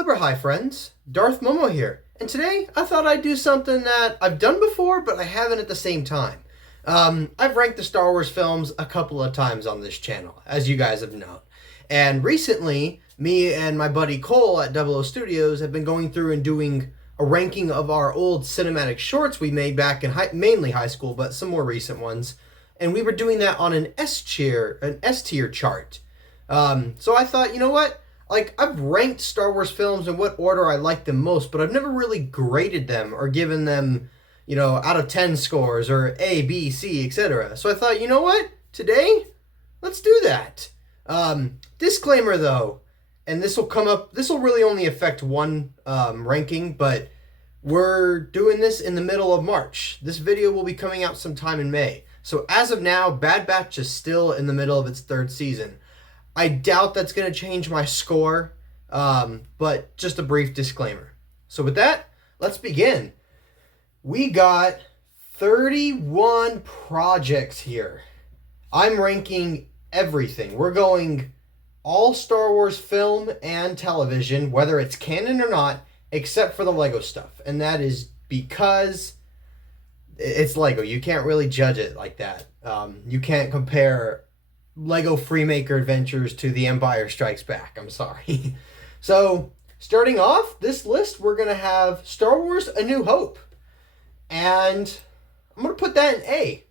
Clipper Hi friends, Darth Momo here, and today I thought I'd do something that I've done before but I haven't at the same time. I've ranked the Star Wars films a couple of times on this channel, as you guys have known. And recently, me and my buddy Cole at Double O Studios have been going through and doing a ranking of our old cinematic shorts we made back in mainly high school, but some more recent ones. And we were doing that on an S tier chart. So I thought, you know what? Like, I've ranked Star Wars films in what order I like them most, but I've never really graded them or given them, out of 10 scores or A, B, C, etc. So I thought, you know what? Today, let's do that. Disclaimer though, and this will really only affect one ranking, but we're doing this in the middle of March. This video will be coming out sometime in May. So as of now, Bad Batch is still in the middle of its third season. I doubt that's going to change my score, but just a brief disclaimer. So with that, let's begin. We got 31 projects here. I'm ranking everything. We're going all Star Wars film and television, whether it's canon or not, except for the Lego stuff. And that is because it's Lego. You can't really judge it like that. You can't compare Lego Freemaker Adventures to The Empire Strikes Back. I'm sorry. So, starting off this list, we're going to have Star Wars A New Hope. And I'm going to put that in A.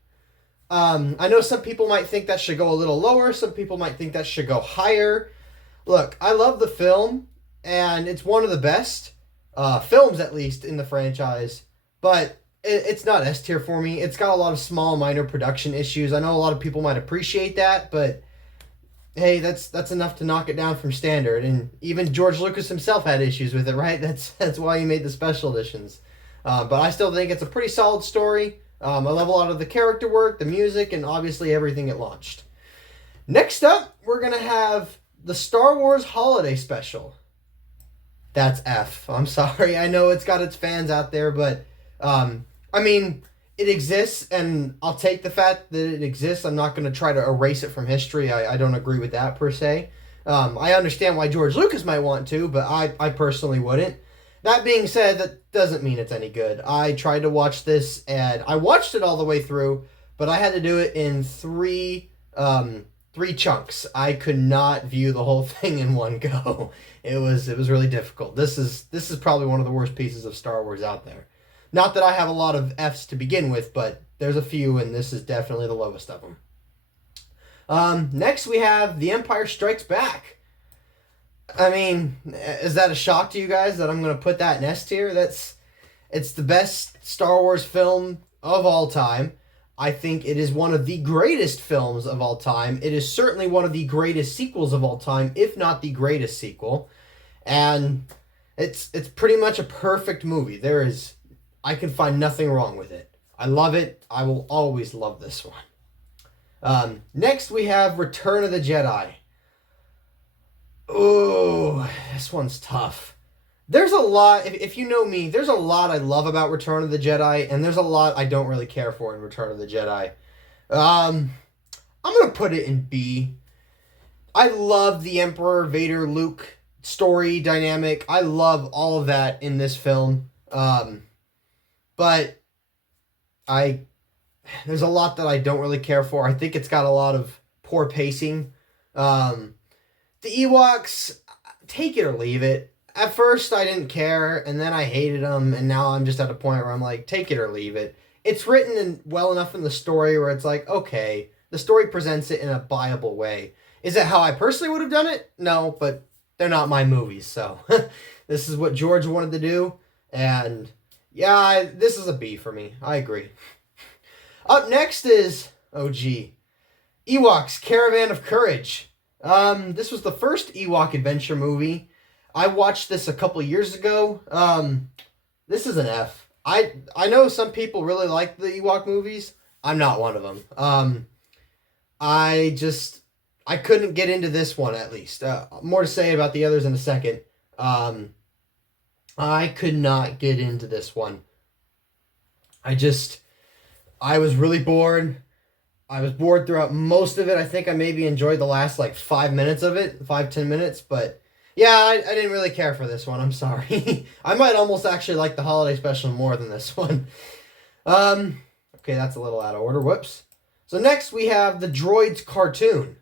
I know some people might think that should go a little lower. Some people might think that should go higher. Look, I love the film, and it's one of the best films, at least, in the franchise. But it's not S tier for me. It's got a lot of small, minor production issues. I know a lot of people might appreciate that, but hey, that's enough to knock it down from standard. And even George Lucas himself had issues with it, right? That's why he made the special editions. But I still think it's a pretty solid story. I love a lot of the character work, the music, and obviously everything it launched. Next up, we're going to have the Star Wars Holiday Special. That's F. I'm sorry. I know it's got its fans out there, but it exists, and I'll take the fact that it exists. I'm not going to try to erase it from history. I don't agree with that, per se. I understand why George Lucas might want to, but I personally wouldn't. That being said, that doesn't mean it's any good. I tried to watch this, and I watched it all the way through, but I had to do it in three chunks. I could not view the whole thing in one go. It was really difficult. This is probably one of the worst pieces of Star Wars out there. Not that I have a lot of Fs to begin with, but there's a few, and this is definitely the lowest of them. Next, we have The Empire Strikes Back. Is that a shock to you guys that I'm going to put that in S tier? It's the best Star Wars film of all time. I think it is one of the greatest films of all time. It is certainly one of the greatest sequels of all time, if not the greatest sequel. And it's pretty much a perfect movie. I can find nothing wrong with it. I love it. I will always love this one. Next, we have Return of the Jedi. Oh, this one's tough. There's a lot, if you know me, there's a lot I love about Return of the Jedi, and there's a lot I don't really care for in Return of the Jedi. I'm going to put it in B. I love the Emperor, Vader, Luke story dynamic. I love all of that in this film. But there's a lot that I don't really care for. I think it's got a lot of poor pacing. The Ewoks, take it or leave it. At first, I didn't care, and then I hated them, and now I'm just at a point where I'm like, take it or leave it. It's written well enough in the story where it's like, okay, the story presents it in a viable way. Is it how I personally would have done it? No, but they're not my movies, so this is what George wanted to do, and yeah, this is a B for me. I agree. Up next is, Ewoks, Caravan of Courage. This was the first Ewok adventure movie. I watched this a couple years ago. This is an F. I know some people really like the Ewok movies. I'm not one of them. I couldn't get into this one, at least. More to say about the others in a second. I could not get into this one. I was really bored. I was bored throughout most of it. I think I maybe enjoyed the last 5 minutes of it, 5-10 minutes, but Yeah, I didn't really care for this one. I'm sorry. I might almost actually like the Holiday Special more than this one. Okay, that's a little out of order. Whoops. So next we have the Droids cartoon.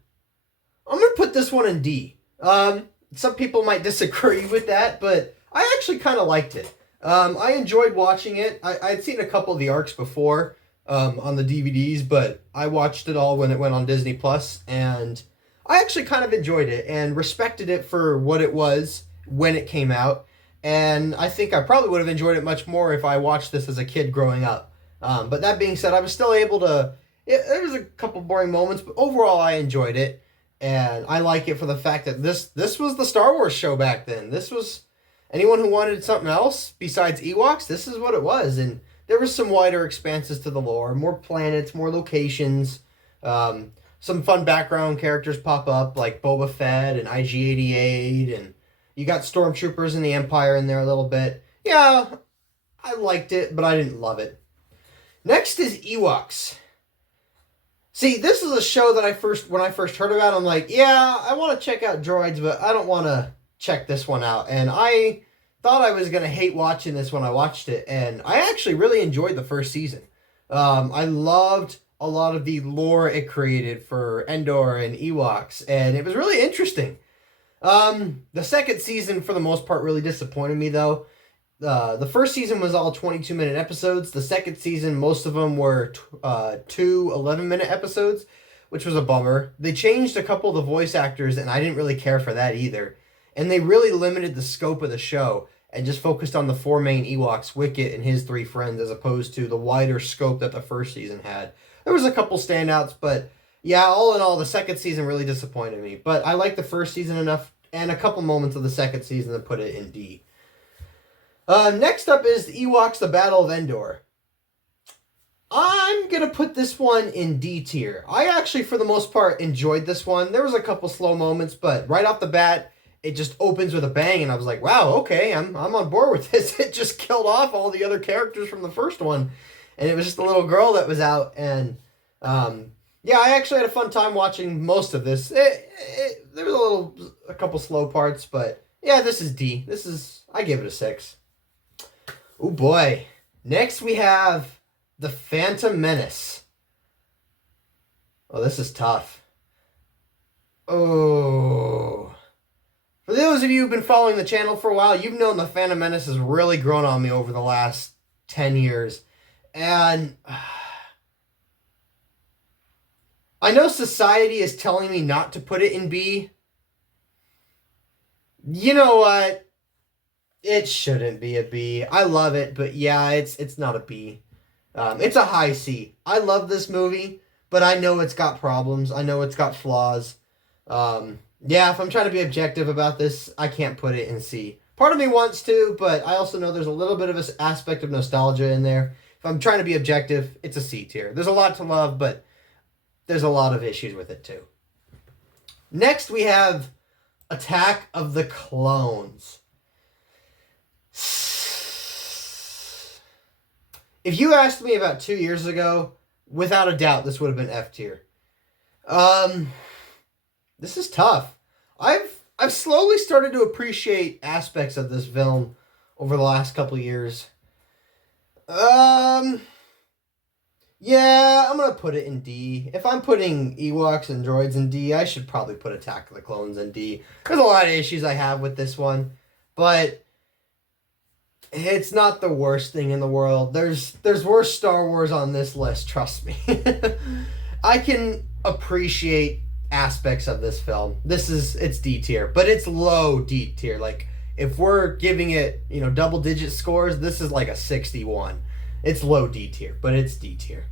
I'm gonna put this one in D. Some people might disagree with that, but I actually kind of liked it. I enjoyed watching it. I'd seen a couple of the arcs before on the DVDs, but I watched it all when it went on Disney Plus, and I actually kind of enjoyed it and respected it for what it was when it came out. And I think I probably would have enjoyed it much more if I watched this as a kid growing up. But that being said, I was still able to. There was a couple boring moments, but overall I enjoyed it. And I like it for the fact that this was the Star Wars show back then. This was anyone who wanted something else besides Ewoks, this is what it was. And there was some wider expanses to the lore, more planets, more locations. Some fun background characters pop up like Boba Fett and IG-88, and you got Stormtroopers and the Empire in there a little bit. Yeah, I liked it, but I didn't love it. Next is Ewoks. See, this is a show that when I first heard about it, I'm like, yeah, I want to check out droids, but I don't want to check this one out. And I thought I was going to hate watching this when I watched it, and I actually really enjoyed the first season. I loved a lot of the lore it created for Endor and Ewoks, and it was really interesting. The second season, for the most part, really disappointed me, though. The first season was all 22-minute episodes. The second season, most of them were 2 11-minute episodes, which was a bummer. They changed a couple of the voice actors, and I didn't really care for that either. And they really limited the scope of the show and just focused on the 4 main Ewoks, Wicket and his 3 friends, as opposed to the wider scope that the first season had. There was a couple standouts, but yeah, all in all, the second season really disappointed me. But I liked the first season enough, and a couple moments of the second season to put it in D. Next up is the Ewoks, The Battle of Endor. I'm going to put this one in D tier. I actually, for the most part, enjoyed this one. There was a couple slow moments, but right off the bat, it just opens with a bang, and I was like, wow, okay, I'm on board with this. It just killed off all the other characters from the first one, and it was just a little girl that was out, and yeah, I actually had a fun time watching most of this. There was a couple slow parts, but yeah, this is D. I give it a 6. Oh boy. Next we have The Phantom Menace. Oh, this is tough. Oh. For those of you who've been following the channel for a while, you've known The Phantom Menace has really grown on me over the last 10 years. And I know society is telling me not to put it in B. You know what? It shouldn't be a B. I love it, but yeah, it's not a B. It's a high C. I love this movie, but I know it's got problems. I know it's got flaws. Yeah, if I'm trying to be objective about this, I can't put it in C. Part of me wants to, but I also know there's a little bit of an aspect of nostalgia in there. If I'm trying to be objective, it's a C tier. There's a lot to love, but there's a lot of issues with it too. Next, we have Attack of the Clones. If you asked me about 2 years ago, without a doubt, this would have been F tier. This is tough. I've slowly started to appreciate aspects of this film over the last couple of years. Yeah, I'm gonna put it in D. If I'm putting Ewoks and droids in D, I should probably put Attack of the Clones in D. There's a lot of issues I have with this one, but it's not the worst thing in the world. There's worse Star Wars on this list, trust me. I can appreciate aspects of this film. It's D tier, but it's low D tier. Like, if we're giving it, double digit scores, this is like a 61. It's low D tier, but it's D tier.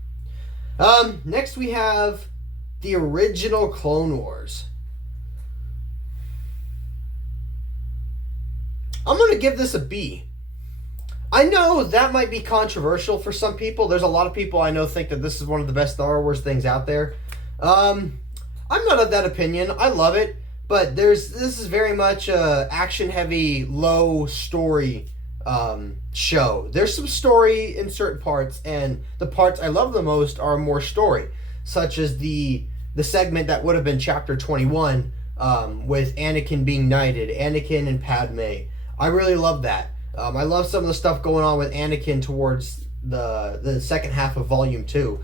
Next we have the original Clone Wars. I'm going to give this a B. I know that might be controversial for some people. There's a lot of people I know think that this is one of the best Star Wars things out there. I'm not of that opinion. I love it, but this is very much a action-heavy, low story show. There's some story in certain parts, and the parts I love the most are more story, such as the segment that would have been Chapter 21, with Anakin being knighted, Anakin and Padme. I really love that. I love some of the stuff going on with Anakin towards the second half of Volume 2.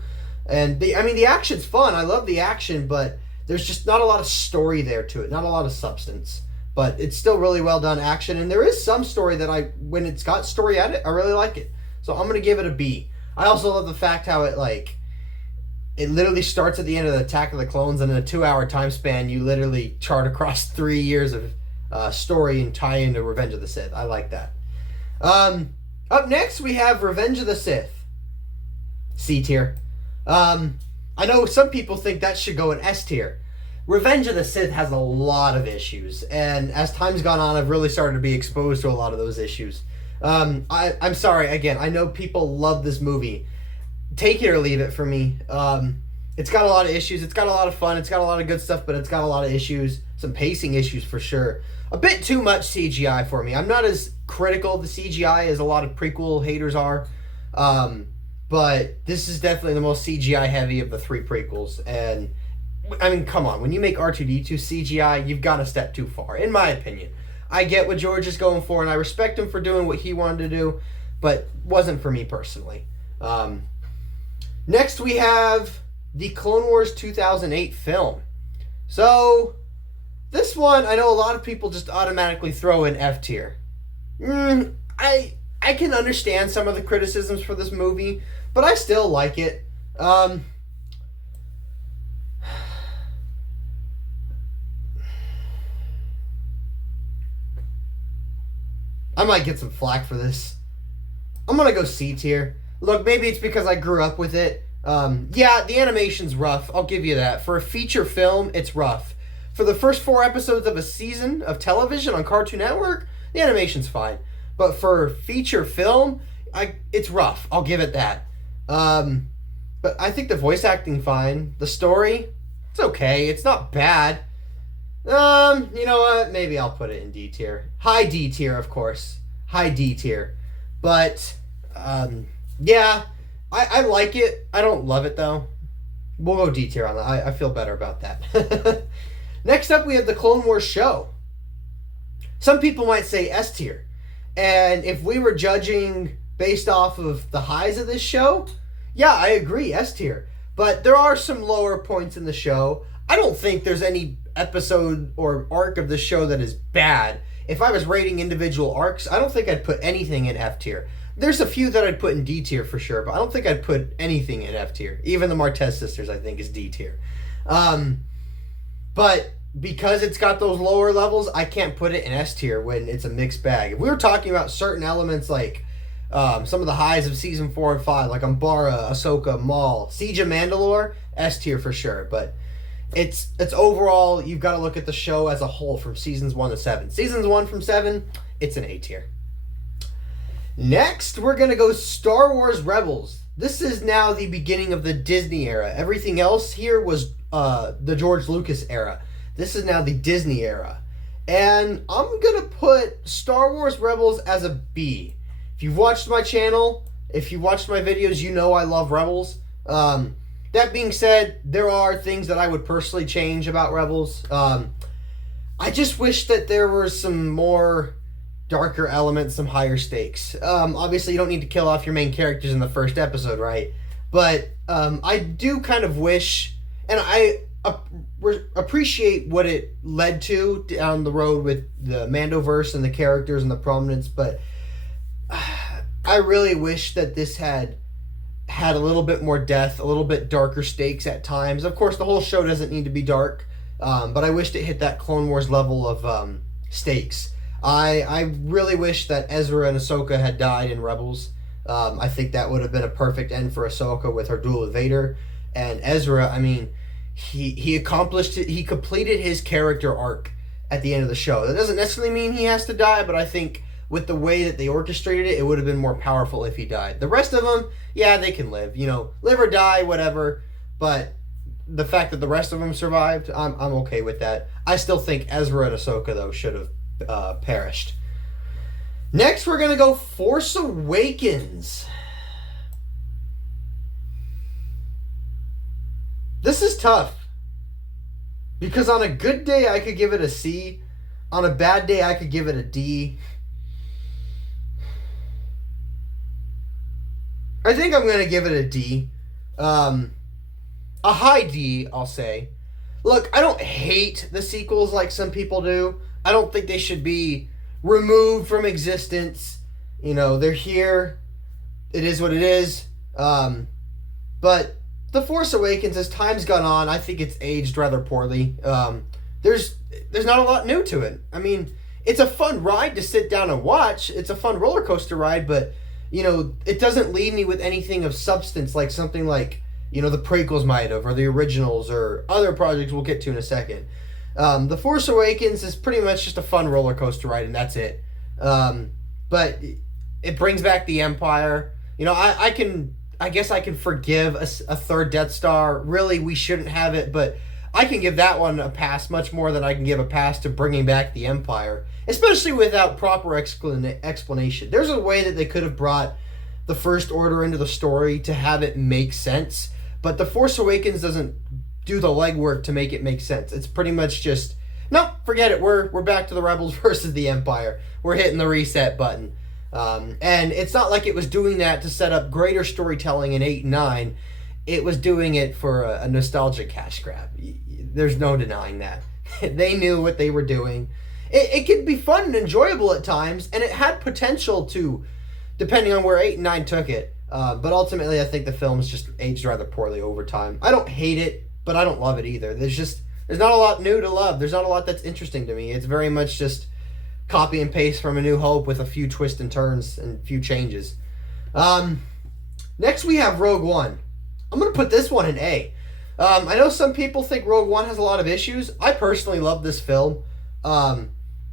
And the action's fun. I love the action, but there's just not a lot of story there to it, not a lot of substance. But it's still really well done action, and there is some story that when it's got story at it, I really like it. So I'm gonna give it a B. I also love the fact how it literally starts at the end of the Attack of the Clones, and in a 2-hour time span, you literally chart across 3 years of story and tie into Revenge of the Sith. I like that. Up next, we have Revenge of the Sith. C tier. I know some people think that should go in S tier. Revenge of the Sith has a lot of issues, and as time's gone on, I've really started to be exposed to a lot of those issues. I'm sorry, again, I know people love this movie. Take it or leave it for me. It's got a lot of issues, it's got a lot of fun, it's got a lot of good stuff, but it's got a lot of issues, some pacing issues for sure. A bit too much CGI for me. I'm not as critical of the CGI as a lot of prequel haters are, but this is definitely the most CGI heavy of the 3 prequels, and I mean, come on. When you make R2-D2 CGI, you've gone a step too far, in my opinion. I get what George is going for, and I respect him for doing what he wanted to do, but wasn't for me personally. Next, we have the Clone Wars 2008 film. So, this one, I know a lot of people just automatically throw in F tier. I can understand some of the criticisms for this movie, but I still like it. I might get some flack for this. I'm gonna go C tier. Look, maybe it's because I grew up with it. Yeah, the animation's rough. I'll give you that. For a feature film, it's rough. For the first 4 episodes of a season of television on Cartoon Network, the animation's fine. But for feature film, it's rough. I'll give it that. But I think the voice acting fine. The story, it's okay. It's not bad. You know what? Maybe I'll put it in D tier. High D tier, of course. High D tier. But, yeah, I like it. I don't love it, though. We'll go D tier on that. I feel better about that. Next up, we have the Clone Wars show. Some people might say S tier. And if we were judging based off of the highs of this show, yeah, I agree, S tier. But there are some lower points in the show. I don't think there's any episode or arc of the show that is bad. If I was rating individual arcs, I don't think I'd put anything in F tier. There's a few that I'd put in D tier for sure, but I don't think I'd put anything in F tier. Even the Martez sisters, I think, is D tier. But because it's got those lower levels, I can't put it in S tier when it's a mixed bag. If we were talking about certain elements like some of the highs of season 4 and 5, like Umbara, Ahsoka, Maul, Siege of Mandalore, S tier for sure. But it's overall, you've got to look at the show as a whole from seasons 1 to 7. Seasons 1 from 7, it's an A tier. Next, we're going to go Star Wars Rebels. This is now the beginning of the Disney era. Everything else here was the George Lucas era. This is now the Disney era. And I'm going to put Star Wars Rebels as a B. If you've watched my channel, if you've watched my videos, you know I love Rebels. That being said, there are things that I would personally change about Rebels. I just wish that there were some more darker elements, some higher stakes. Obviously, you don't need to kill off your main characters in the first episode, right? But I do kind of wish, and I appreciate what it led to down the road with the Mandoverse and the characters and the prominence, but I really wish that this had a little bit more depth, a little bit darker stakes at times. Of course, the whole show doesn't need to be dark, but I wished it hit that Clone Wars level of stakes. I really wish that Ezra and Ahsoka had died in Rebels. I think that would have been a perfect end for Ahsoka with her duel with Vader. And Ezra, I mean, he accomplished it. He completed his character arc at the end of the show. That doesn't necessarily mean he has to die, but I think with the way that they orchestrated it, it would have been more powerful if he died. The rest of them, yeah, they can live. You know, live or die, whatever. But the fact that the rest of them survived, I'm okay with that. I still think Ezra and Ahsoka, though, should have perished. Next, we're going to go Force Awakens. This is tough. Because on a good day, I could give it a C. On a bad day, I could give it a D. I think I'm going to give it a D. A high D, I'll say. Look, I don't hate the sequels like some people do. I don't think they should be removed from existence. You know, they're here. It is what it is. But The Force Awakens, as time's gone on, I think it's aged rather poorly. There's not a lot new to it. I mean, it's a fun ride to sit down and watch. It's a fun roller coaster ride, but, you know, it doesn't leave me with anything of substance like something like, you know, the prequels might have, or the originals, or other projects we'll get to in a second. The Force Awakens is pretty much just a fun roller coaster ride, and that's it. But it brings back the Empire. You know, I guess I can forgive a third Death Star. Really, we shouldn't have it, but I can give that one a pass much more than I can give a pass to bringing back the Empire, especially without proper explanation. There's a way that they could have brought the First Order into the story to have it make sense, but The Force Awakens doesn't do the legwork to make it make sense. It's pretty much just, no, forget it. We're back to the Rebels versus the Empire. We're hitting the reset button. And it's not like it was doing that to set up greater storytelling in 8 and 9. It was doing it for a nostalgia cash grab. There's no denying that. They knew what they were doing. It could be fun and enjoyable at times, and it had potential to, depending on where 8 and 9 took it. But ultimately, I think the film's just aged rather poorly over time. I don't hate it, but I don't love it either. There's not a lot new to love. There's not a lot that's interesting to me. It's very much just copy and paste from A New Hope with a few twists and turns and a few changes. Next we have Rogue One. I'm going to put this one in A. I know some people think Rogue One has a lot of issues. I personally love this film.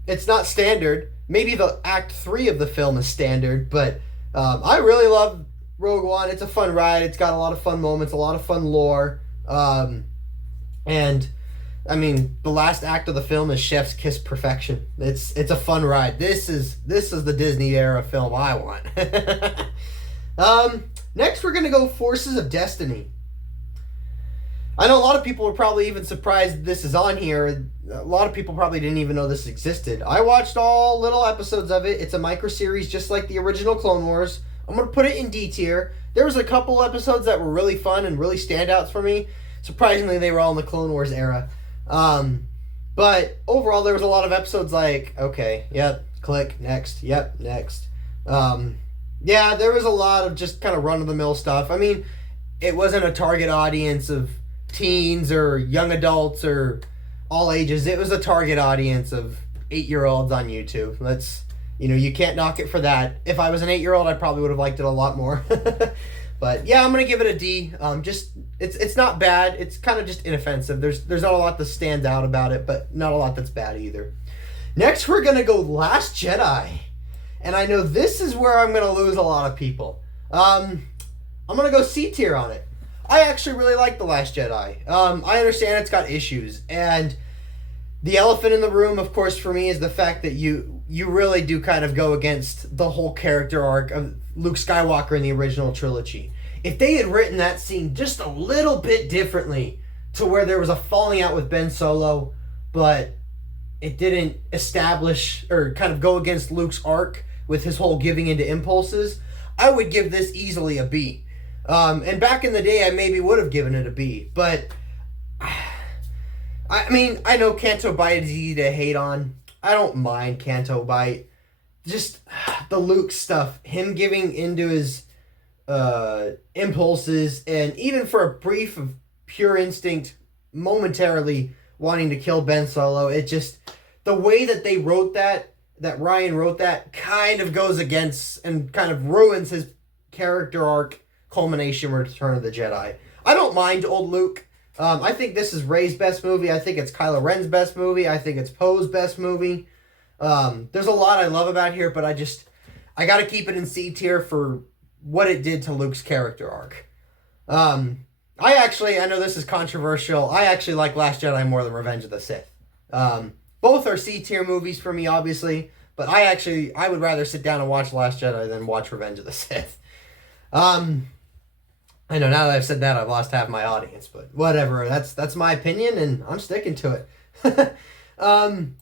It's not standard. Maybe the Act 3 of the film is standard, but I really love Rogue One. It's a fun ride. It's got a lot of fun moments, a lot of fun lore. And I mean, the last act of the film is chef's kiss perfection. It's a fun ride. This is the Disney era film I want. Next, we're gonna go Forces of Destiny. I know a lot of people are probably even surprised this is on here. A lot of people probably didn't even know this existed. I watched all little episodes of it. It's a micro series just like the original Clone Wars. I'm gonna put it in D tier. There was a couple episodes that were really fun and really standouts for me. Surprisingly, they were all in the Clone Wars era. But overall, there was a lot of episodes like, okay, yep, click, next, yep, next. Yeah, there was a lot of just kind of run-of-the-mill stuff. I mean, it wasn't a target audience of teens or young adults or all ages. It was a target audience of 8-year-olds on YouTube. You can't knock it for that. If I was an 8-year-old, I probably would have liked it a lot more. But yeah, I'm gonna give it a D. It's not bad. It's kind of just inoffensive. There's not a lot that stands out about it, but not a lot that's bad either. Next, we're gonna go Last Jedi, and I know this is where I'm gonna lose a lot of people. I'm gonna go C tier on it. I actually really like The Last Jedi. I understand it's got issues, and the elephant in the room, of course, for me is the fact that you really do kind of go against the whole character arc of Luke Skywalker in the original trilogy. If they had written that scene just a little bit differently to where there was a falling out with Ben Solo, but it didn't establish or kind of go against Luke's arc with his whole giving into impulses, I would give this easily a B. And back in the day, I maybe would have given it a B, but I mean, I know Canto Bight is easy to hate on. I don't mind Canto Bight. Just the Luke stuff, him giving into his impulses, and even for a brief of pure instinct, momentarily wanting to kill Ben Solo, it just, the way that they wrote that Ryan wrote that, kind of goes against and kind of ruins his character arc culmination with Return of the Jedi. I don't mind old Luke. I think this is Rey's best movie. I think it's Kylo Ren's best movie. I think it's Poe's best movie. There's a lot I love about here, but I got to keep it in C tier for what it did to Luke's character arc. I know this is controversial. I actually like Last Jedi more than Revenge of the Sith. Both are C tier movies for me, obviously, but I would rather sit down and watch Last Jedi than watch Revenge of the Sith. I know now that I've said that, I've lost half my audience, but whatever. That's my opinion, and I'm sticking to it. um,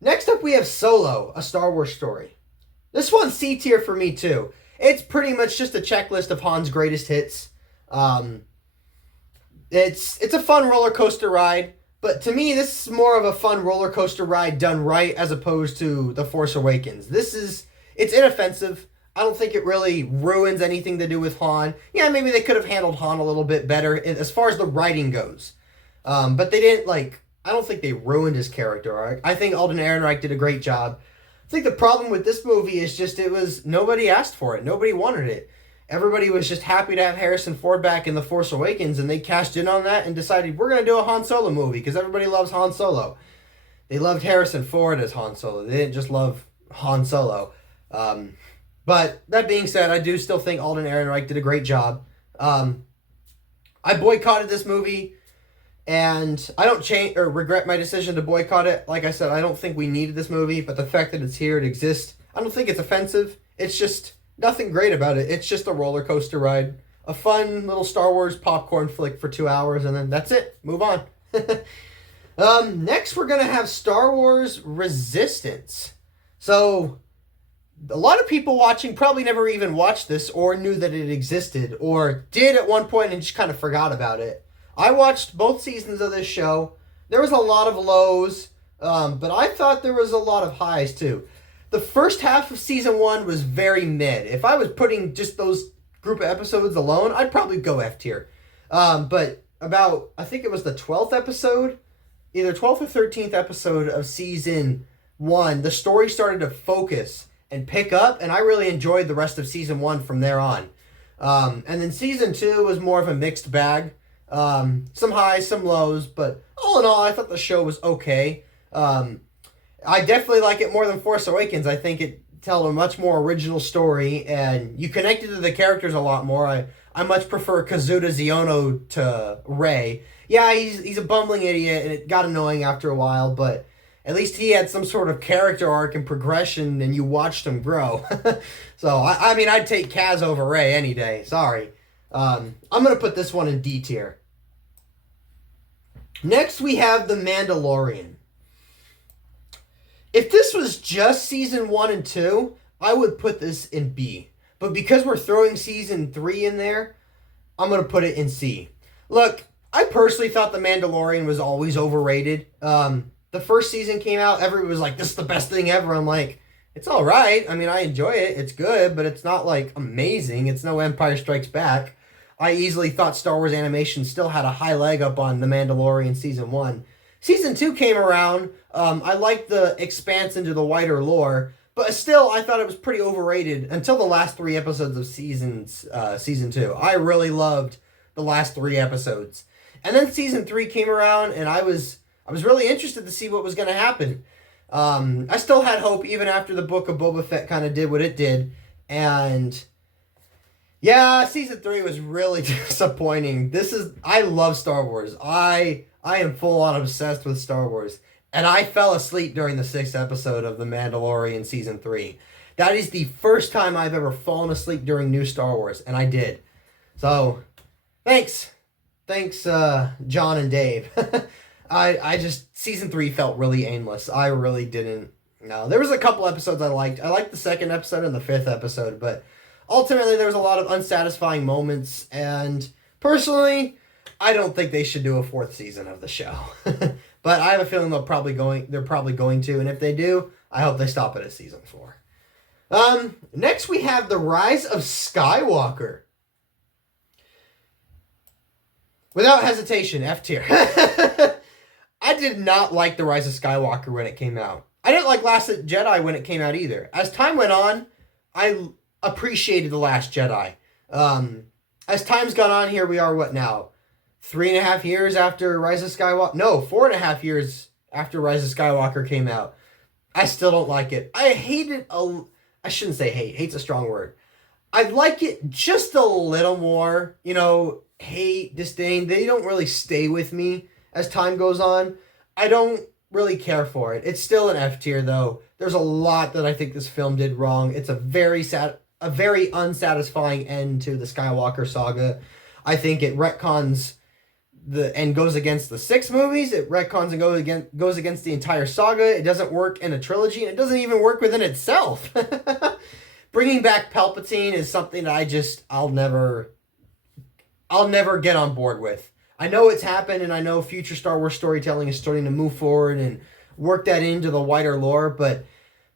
Next up, we have Solo, a Star Wars story. This one's C tier for me too. It's pretty much just a checklist of Han's greatest hits. Um, it's a fun roller coaster ride, but to me, this is more of a fun roller coaster ride done right as opposed to The Force Awakens. It's inoffensive. I don't think it really ruins anything to do with Han. Yeah, maybe they could have handled Han a little bit better as far as the writing goes. But they didn't, I don't think they ruined his character arc. I think Alden Ehrenreich did a great job. I think the problem with this movie is just nobody asked for it. Nobody wanted it. Everybody was just happy to have Harrison Ford back in The Force Awakens, and they cashed in on that and decided, we're going to do a Han Solo movie because everybody loves Han Solo. They loved Harrison Ford as Han Solo. They didn't just love Han Solo. But that being said, I do still think Alden Ehrenreich did a great job. I boycotted this movie, and I don't change or regret my decision to boycott it. Like I said, I don't think we needed this movie, but the fact that it's here, it exists, I don't think it's offensive. It's just nothing great about it. It's just a roller coaster ride. A fun little Star Wars popcorn flick for 2 hours, and then that's it. Move on. Next, we're going to have Star Wars Resistance. So, a lot of people watching probably never even watched this or knew that it existed, or did at one point and just kind of forgot about it. I watched both seasons of this show. There was a lot of lows, but I thought there was a lot of highs too. The first half of season 1 was very mid. If I was putting just those group of episodes alone, I'd probably go F tier. But about, I think it was the 12th episode, either 12th or 13th episode of season 1, the story started to focus and pick up, and I really enjoyed the rest of season 1 from there on. And then season 2 was more of a mixed bag. Some highs, some lows, but all in all, I thought the show was okay. I definitely like it more than Force Awakens. I think it tells a much more original story, and you connected to the characters a lot more. I much prefer Kazuda Xiono to Rey. Yeah, he's a bumbling idiot, and it got annoying after a while, but at least he had some sort of character arc and progression, and you watched him grow. So, I mean, I'd take Kaz over Rey any day. Sorry. I'm going to put this one in D tier. Next, we have The Mandalorian. If this was just season 1 and 2, I would put this in B. But because we're throwing season 3 in there, I'm going to put it in C. Look, I personally thought The Mandalorian was always overrated. The first season came out, everyone was like, this is the best thing ever. I'm like, it's all right. I mean, I enjoy it. It's good, but it's not, amazing. It's no Empire Strikes Back. I easily thought Star Wars animation still had a high leg up on The Mandalorian season 1. Season 2 came around. I liked the expanse into the wider lore, but still, I thought it was pretty overrated until the last 3 episodes of season 2. I really loved the last 3 episodes. And then season 3 came around, and I was really interested to see what was going to happen. I still had hope even after the Book of Boba Fett kind of did what it did. And yeah, season 3 was really disappointing. I love Star Wars. I am full on obsessed with Star Wars. And I fell asleep during the 6th episode of The Mandalorian season 3. That is the first time I've ever fallen asleep during new Star Wars, and I did. So, thanks. Thanks, John and Dave. Season 3 felt really aimless. I really didn't. No, there was a couple episodes I liked. I liked the 2nd episode and the 5th episode, but ultimately there was a lot of unsatisfying moments, and personally, I don't think they should do a 4th season of the show. But I have a feeling they're probably going to, and if they do, I hope they stop it at season 4. Next we have The Rise of Skywalker. Without hesitation, F tier. I did not like The Rise of Skywalker when it came out. I didn't like Last Jedi when it came out either. As time went on, I appreciated The Last Jedi. As time's gone on, here we are, what now? 3.5 years after Rise of Skywalker? No, 4.5 years after Rise of Skywalker came out. I still don't like it. I hate it. I shouldn't say hate. Hate's a strong word. I like it just a little more. Hate, disdain, they don't really stay with me as time goes on. I don't really care for it. It's still an F tier, though. There's a lot that I think this film did wrong. It's a very unsatisfying end to the Skywalker saga. I think it retcons and goes against the 6 movies. It retcons and goes against the entire saga. It doesn't work in a trilogy, and it doesn't even work within itself. Bringing back Palpatine is something that I'll never get on board with. I know it's happened, and I know future Star Wars storytelling is starting to move forward and work that into the wider lore, but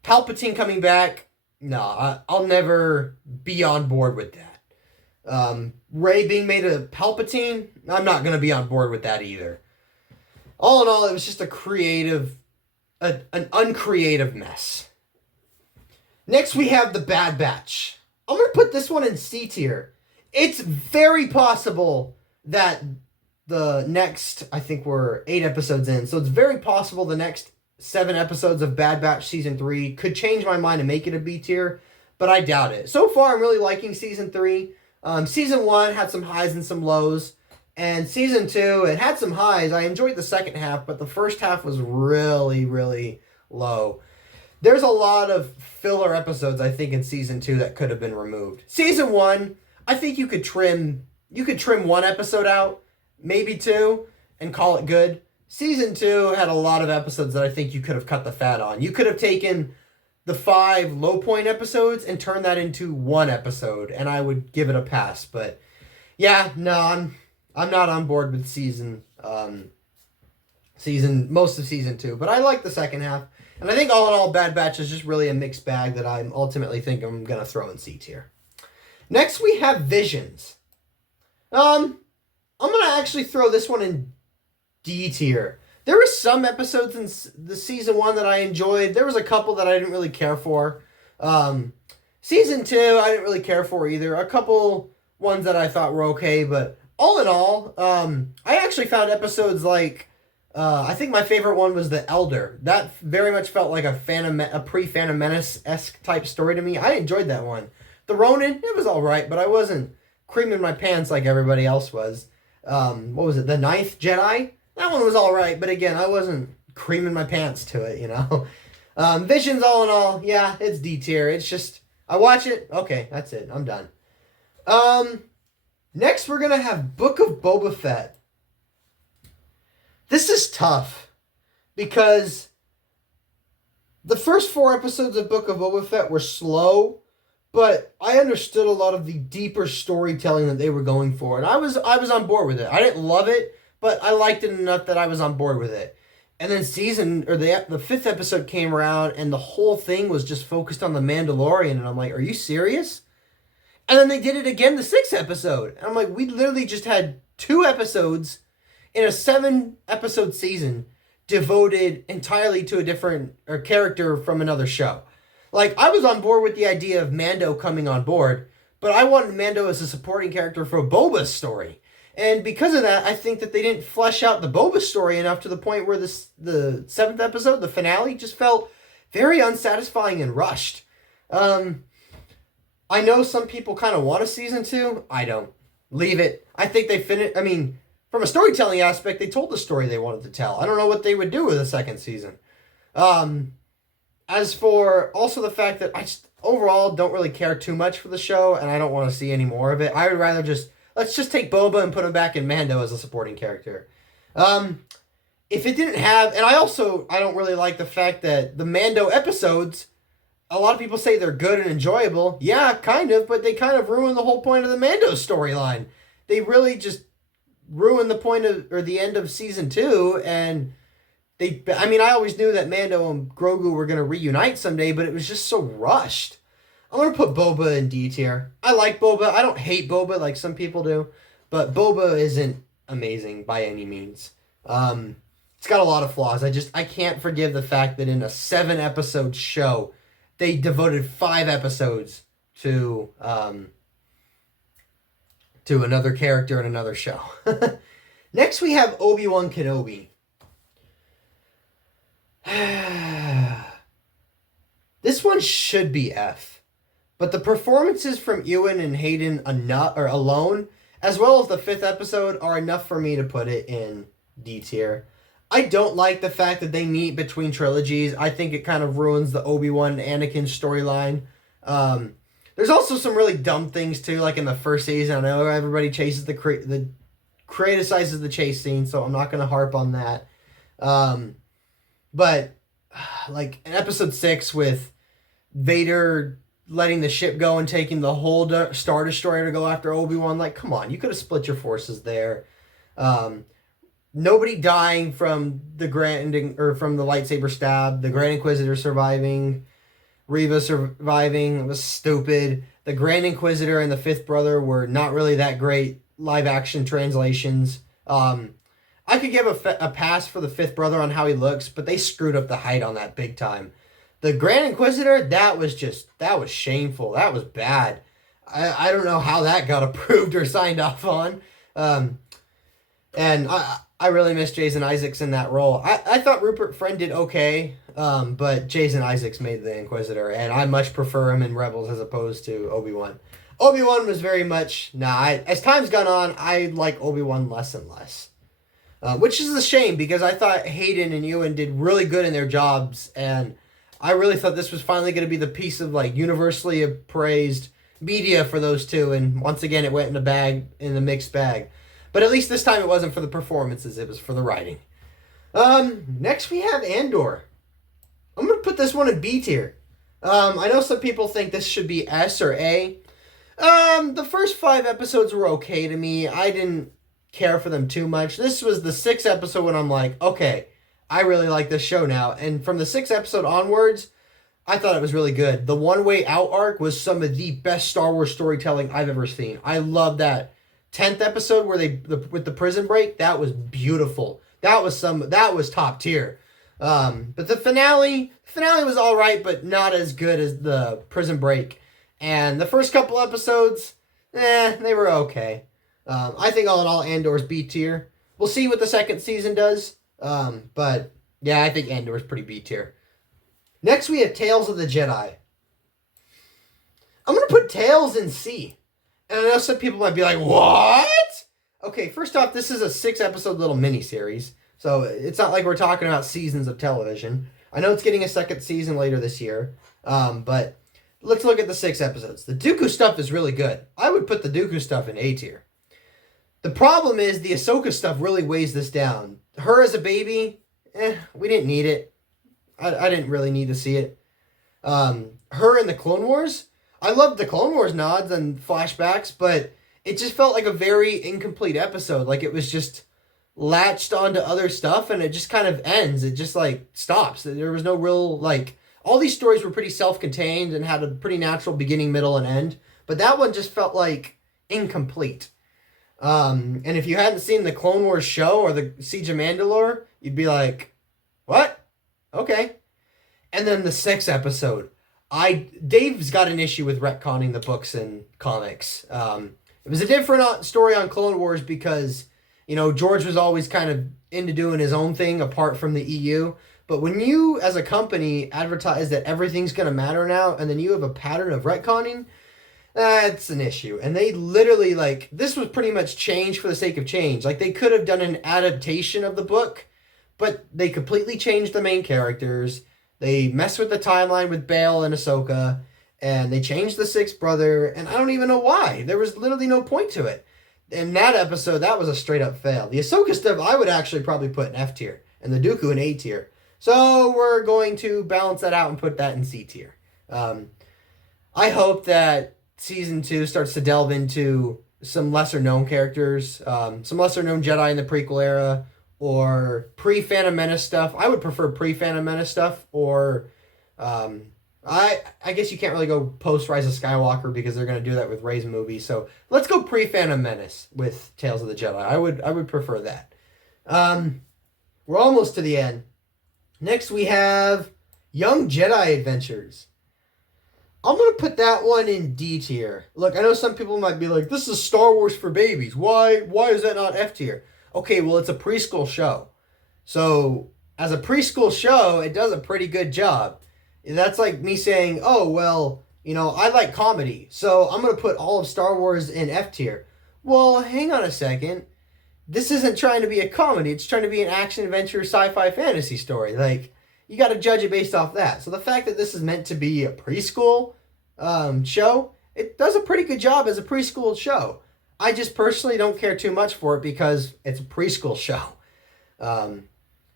Palpatine coming back, no, I'll never be on board with that. Rey being made a Palpatine, I'm not going to be on board with that either. All in all, it was just an uncreative mess. Next, we have The Bad Batch. I'm going to put this one in C tier. It's very possible that the next, I think we're 8 episodes in, so it's very possible the next 7 episodes of Bad Batch Season 3 could change my mind and make it a B tier, but I doubt it. So far, I'm really liking Season 3. Season 1 had some highs and some lows, and Season 2, it had some highs. I enjoyed the second half, but the first half was really, really low. There's a lot of filler episodes, I think, in Season 2 that could have been removed. Season 1, I think you could trim 1 episode out, maybe 2, and call it good. Season 2 had a lot of episodes that I think you could have cut the fat on. You could have taken the 5 low point episodes and turned that into 1 episode, and I would give it a pass. But yeah, no, I'm not on board with most of Season 2, but I like the second half. And I think all in all, Bad Batch is just really a mixed bag that I ultimately think I'm going to throw in C tier. Next, we have Visions. I'm going to actually throw this one in D tier. There were some episodes in the Season 1 that I enjoyed. There was a couple that I didn't really care for. Season 2, I didn't really care for either. A couple ones that I thought were okay, but all in all, I actually found episodes like... I think my favorite one was The Elder. That very much felt like a pre-Phantom Menace-esque type story to me. I enjoyed that one. The Ronin, it was alright, but I wasn't creaming my pants like everybody else was. What was it? The Ninth Jedi? That one was alright, but again, I wasn't creaming my pants to it, you know? Visions, all in all, yeah, it's D tier. It's just, I watch it, okay, that's it. I'm done. Next, we're going to have Book of Boba Fett. This is tough because the first 4 episodes of Book of Boba Fett were slow, but I understood a lot of the deeper storytelling that they were going for, and I was on board with it. I didn't love it, but I liked it enough that I was on board with it. And then the 5th episode came around, and the whole thing was just focused on the Mandalorian, and I'm like, are you serious? And then they did it again the 6th episode, and I'm like, we literally just had 2 episodes in a 7-episode season devoted entirely to a different character from another show. Like, I was on board with the idea of Mando coming on board, but I wanted Mando as a supporting character for Boba's story. And because of that, I think that they didn't flesh out the Boba story enough to the point where the 7th episode, the finale, just felt very unsatisfying and rushed. I know some people kind of want a season 2. I don't. Leave it. I think they finished... from a storytelling aspect, they told the story they wanted to tell. I don't know what they would do with a 2nd season. As for also the fact that I just overall don't really care too much for the show, and I don't want to see any more of it. I would rather let's just take Boba and put him back in Mando as a supporting character. If it didn't have, and I don't really like the fact that the Mando episodes, a lot of people say they're good and enjoyable. Yeah, kind of, but they kind of ruin the whole point of the Mando storyline. They really just ruined the point of, or the end of Season 2, and I always knew that Mando and Grogu were going to reunite someday, but it was just so rushed. I'm going to put Boba in D tier. I like Boba. I don't hate Boba like some people do, but Boba isn't amazing by any means. It's got a lot of flaws. I can't forgive the fact that in a 7-episode show, they devoted 5 episodes to another character in another show. Next, we have Obi-Wan Kenobi. This one should be F, but the performances from Ewan and Hayden alone, as well as the 5th episode, are enough for me to put it in D tier. I don't like the fact that they meet between trilogies. I think it kind of ruins the Obi-Wan and Anakin storyline. There's also some really dumb things too, like in the first season. I know everybody chases criticizes the chase scene, so I'm not going to harp on that. But like in episode 6 with Vader letting the ship go and taking the whole Star Destroyer to go after Obi-Wan, like, come on, you could have split your forces there. Nobody dying from the from the lightsaber stab, the Grand Inquisitor surviving, Reva surviving was stupid. The Grand Inquisitor and the Fifth Brother were not really that great live action translations. I could give a pass for the Fifth Brother on how he looks, but they screwed up the height on that big time. The Grand Inquisitor, that was shameful. That was bad. I don't know how that got approved or signed off on. And I really miss Jason Isaacs in that role. I thought Rupert Friend did okay, but Jason Isaacs made the Inquisitor, and I much prefer him in Rebels as opposed to Obi-Wan. Obi-Wan was very much, as time's gone on, I like Obi-Wan less and less. Which is a shame, because I thought Hayden and Ewan did really good in their jobs, and I really thought this was finally going to be the piece of like universally appraised media for those two, and once again it went in the mixed bag. But at least this time it wasn't for the performances, it was for the writing. Next we have Andor. I'm going to put this one in B tier. I know some people think this should be S or A. The first 5 episodes were okay to me. I didn't care for them too much. This was the 6th episode when I'm like, okay, I really like this show now. And from the 6th episode onwards, I thought it was really good. The One Way Out arc was some of the best Star Wars storytelling I've ever seen. I love that 10th episode where with the prison break. That was beautiful. That was top tier. But the finale was all right, but not as good as the prison break. And the first couple episodes, they were okay. I think all in all, Andor's B tier. We'll see what the second season does. But yeah, I think Andor's pretty B tier. Next, we have Tales of the Jedi. I'm going to put Tales in C. And I know some people might be like, what? Okay, first off, this is a 6-episode little miniseries. So it's not like we're talking about seasons of television. I know it's getting a second season later this year. But let's look at the 6 episodes. The Dooku stuff is really good. I would put the Dooku stuff in A tier. The problem is the Ahsoka stuff really weighs this down. Her as a baby, we didn't need it. I didn't really need to see it. Her in the Clone Wars, I loved the Clone Wars nods and flashbacks, but it just felt like a very incomplete episode. Like it was just latched onto other stuff and it just kind of ends. It just like stops. There was no real, like, all these stories were pretty self-contained and had a pretty natural beginning, middle, and end. But that one just felt like incomplete. And if you hadn't seen the Clone Wars show or the Siege of Mandalore, you'd be like, what? Okay. And then the 6th episode. Dave's got an issue with retconning the books and comics. It was a different story on Clone Wars because, George was always kind of into doing his own thing apart from the EU. But when you, as a company, advertise that everything's going to matter now, and then you have a pattern of retconning, that's an issue. And they literally, this was pretty much change for the sake of change. Like, they could have done an adaptation of the book, but they completely changed the main characters. They messed with the timeline with Bail and Ahsoka, and they changed the 6th brother, and I don't even know why. There was literally no point to it. In that episode, that was a straight-up fail. The Ahsoka stuff, I would actually probably put in F tier, and the Dooku in A tier. So we're going to balance that out and put that in C tier. I hope that Season 2 starts to delve into some lesser-known characters, some lesser-known Jedi in the prequel era, or pre-Phantom Menace stuff. I would prefer pre-Phantom Menace stuff, or I guess you can't really go post-Rise of Skywalker because they're going to do that with Rey's movie. So let's go pre-Phantom Menace with Tales of the Jedi. I would prefer that. We're almost to the end. Next we have Young Jedi Adventures. I'm going to put that one in D tier. Look, I know some people might be like, this is Star Wars for babies. Why is that not F tier? Okay, well, it's a preschool show. So, as a preschool show, it does a pretty good job. That's like me saying, oh, well, I like comedy, so I'm going to put all of Star Wars in F tier. Well, hang on a second. This isn't trying to be a comedy. It's trying to be an action-adventure, sci-fi, fantasy story. You got to judge it based off that. So the fact that this is meant to be a preschool show, it does a pretty good job as a preschool show. I just personally don't care too much for it because it's a preschool show.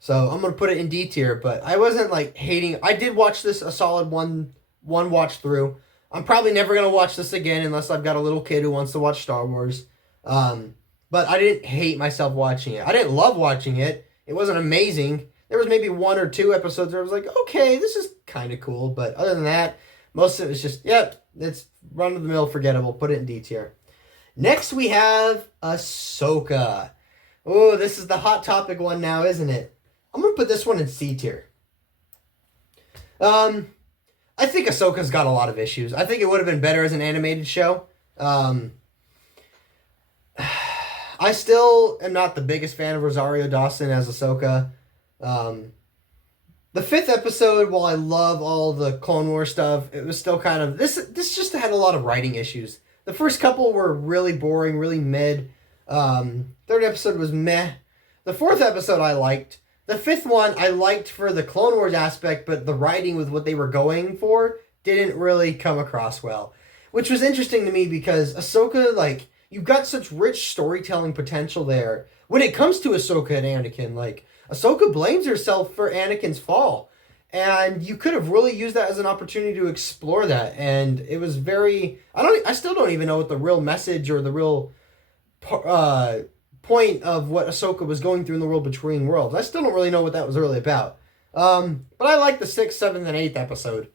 So I'm going to put it in D tier, but I wasn't like hating. I did watch this a solid one watch through. I'm probably never going to watch this again unless I've got a little kid who wants to watch Star Wars. But I didn't hate myself watching it. I didn't love watching it. It wasn't amazing. There was maybe 1 or 2 episodes where I was like, okay, this is kind of cool. But other than that, most of it was just, yep, it's run-of-the-mill, forgettable. Put it in D tier. Next, we have Ahsoka. Oh, this is the hot topic one now, isn't it? I'm going to put this one in C tier. I think Ahsoka's got a lot of issues. I think it would have been better as an animated show. I still am not the biggest fan of Rosario Dawson as Ahsoka. The 5th episode, while I love all the Clone Wars stuff, it was still kind of... This just had a lot of writing issues. The first couple were really boring, really mid. 3rd episode was meh. The 4th episode I liked. The 5th one I liked for the Clone Wars aspect, but the writing with what they were going for didn't really come across well. Which was interesting to me because Ahsoka, like, you've got such rich storytelling potential there. When it comes to Ahsoka and Anakin, like, Ahsoka blames herself for Anakin's fall. And you could have really used that as an opportunity to explore that. And it was very... I still don't even know what the real message or the real point of what Ahsoka was going through in the world between worlds. I still don't really know what that was really about. But I liked the 6th, 7th, and 8th episode.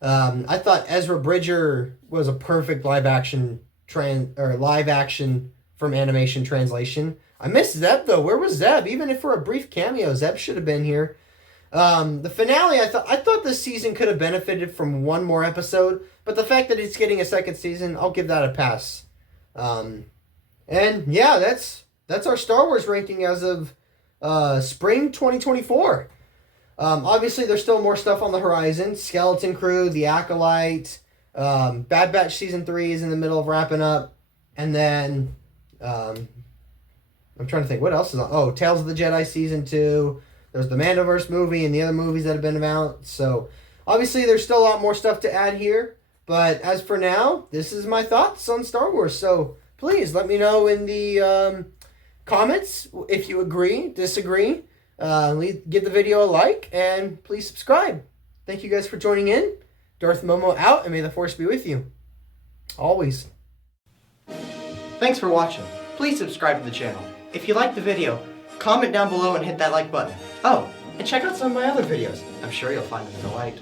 I thought Ezra Bridger was a perfect live action from animation translation. I missed Zeb though. Where was Zeb? Even if for a brief cameo, Zeb should have been here. The finale, I thought this season could have benefited from one more episode, but the fact that it's getting a 2nd season, I'll give that a pass. And yeah, that's our Star Wars ranking as of spring 2024. Obviously, there's still more stuff on the horizon. Skeleton Crew, The Acolyte, Bad Batch Season 3 is in the middle of wrapping up. And then, I'm trying to think, what else is on? Oh, Tales of the Jedi Season 2. There's the Mandoverse movie and the other movies that have been out. So, obviously, there's still a lot more stuff to add here. But as for now, this is my thoughts on Star Wars. So, please let me know in the comments if you agree, disagree. Give the video a like, and please subscribe. Thank you guys for joining in. Darth Momo out, and may the Force be with you. Always. Thanks for watching. Please subscribe to the channel. If you liked the video, comment down below and hit that like button. Oh, and check out some of my other videos. I'm sure you'll find them in the light.